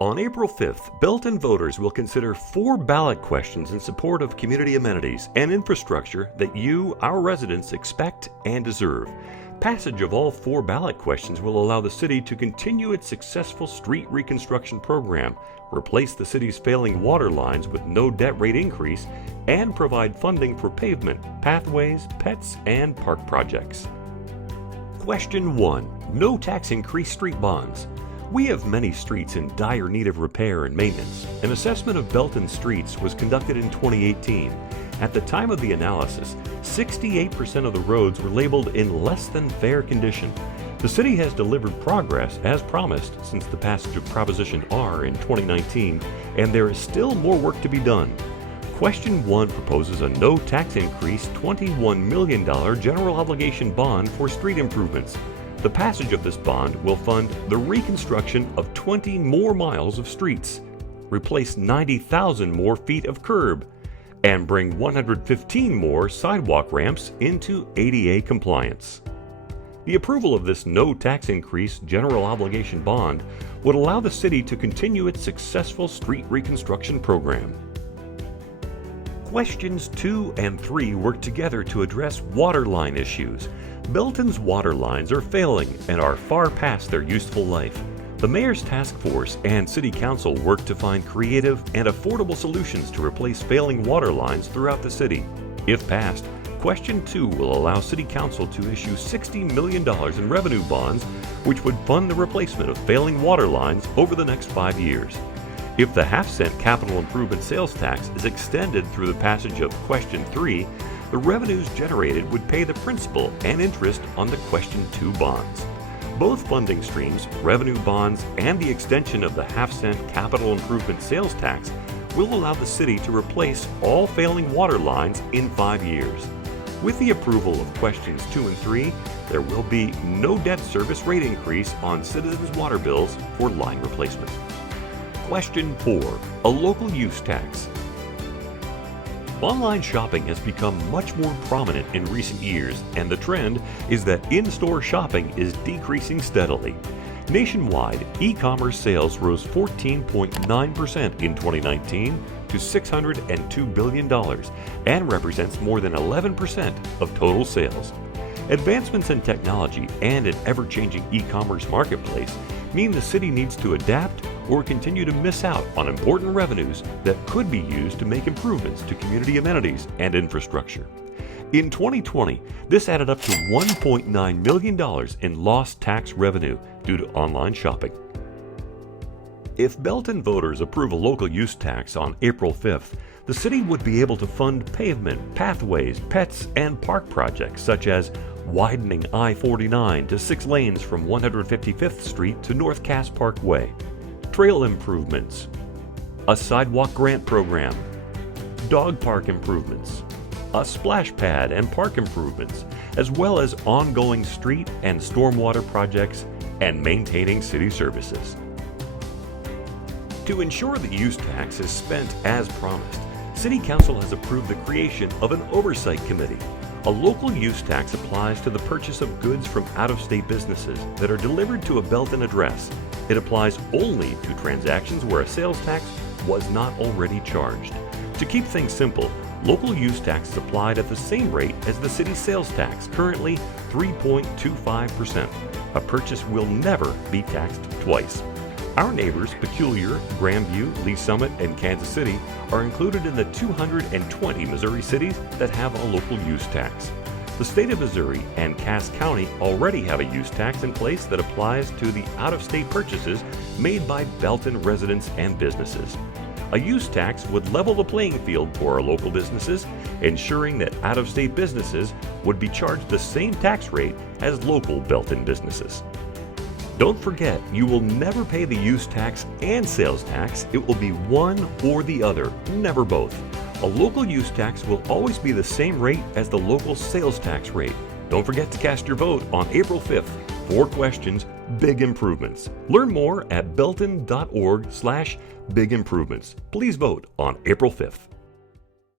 On April 5th, Belton voters will consider 4 ballot questions in support of community amenities and infrastructure that you, our residents, expect and deserve. Passage of all 4 ballot questions will allow the city to continue its successful street reconstruction program, replace the city's failing water lines with no debt rate increase, and provide funding for pavement, pathways, pets, and park projects. Question 1. No tax increase street bonds. We have many streets in dire need of repair and maintenance. An assessment of Belton streets was conducted in 2018. At the time of the analysis, 68% of the roads were labeled in less than fair condition. The city has delivered progress as promised since the passage of Proposition R in 2019, and there is still more work to be done. Question 1 proposes a no tax increase $21 million general obligation bond for street improvements. The passage of this bond will fund the reconstruction of 20 more miles of streets, replace 90,000 more feet of curb, and bring 115 more sidewalk ramps into ADA compliance. The approval of this no tax increase general obligation bond would allow the city to continue its successful street reconstruction program. Questions 2 and 3 work together to address water line issues. Belton's water lines are failing and are far past their useful life. The Mayor's Task Force and City Council work to find creative and affordable solutions to replace failing water lines throughout the city. If passed, Question 2 will allow City Council to issue $60 million in revenue bonds, which would fund the replacement of failing water lines over the next 5 years. If the half-cent capital improvement sales tax is extended through the passage of Question 3, the revenues generated would pay the principal and interest on the Question 2 bonds. Both funding streams, revenue bonds, and the extension of the half-cent capital improvement sales tax will allow the city to replace all failing water lines in 5 years. With the approval of Questions 2 and 3, there will be no debt service rate increase on citizens' water bills for line replacement. Question 4. A local use tax. Online shopping has become much more prominent in recent years, and the trend is that in-store shopping is decreasing steadily. Nationwide, e-commerce sales rose 14.9% in 2019 to $602 billion and represents more than 11% of total sales. Advancements in technology and an ever-changing e-commerce marketplace mean the city needs to adapt or continue to miss out on important revenues that could be used to make improvements to community amenities and infrastructure. In 2020, this added up to $1.9 million in lost tax revenue due to online shopping. If Belton voters approve a local use tax on April 5th, the city would be able to fund pavement, pathways, pets, and park projects such as widening I-49 to 6 lanes from 155th Street to North Cass Parkway, trail improvements, a sidewalk grant program, dog park improvements, a splash pad and park improvements, as well as ongoing street and stormwater projects and maintaining city services. To ensure the use tax is spent as promised, City Council has approved the creation of an oversight committee. A local use tax applies to the purchase of goods from out-of-state businesses that are delivered to a Belton address. It applies only to transactions where a sales tax was not already charged. To keep things simple, local use tax is applied at the same rate as the city's sales tax, currently 3.25%. A purchase will never be taxed twice. Our neighbors, Peculiar, Grandview, Lee Summit, and Kansas City, are included in the 220 Missouri cities that have a local use tax. The state of Missouri and Cass County already have a use tax in place that applies to the out-of-state purchases made by Belton residents and businesses. A use tax would level the playing field for our local businesses, ensuring that out-of-state businesses would be charged the same tax rate as local Belton businesses. Don't forget, you will never pay the use tax and sales tax. It will be one or the other, never both. A local use tax will always be the same rate as the local sales tax rate. Don't forget to cast your vote on April 5th. 4 questions, big improvements. Learn more at belton.org/bigimprovements. Please vote on April 5th.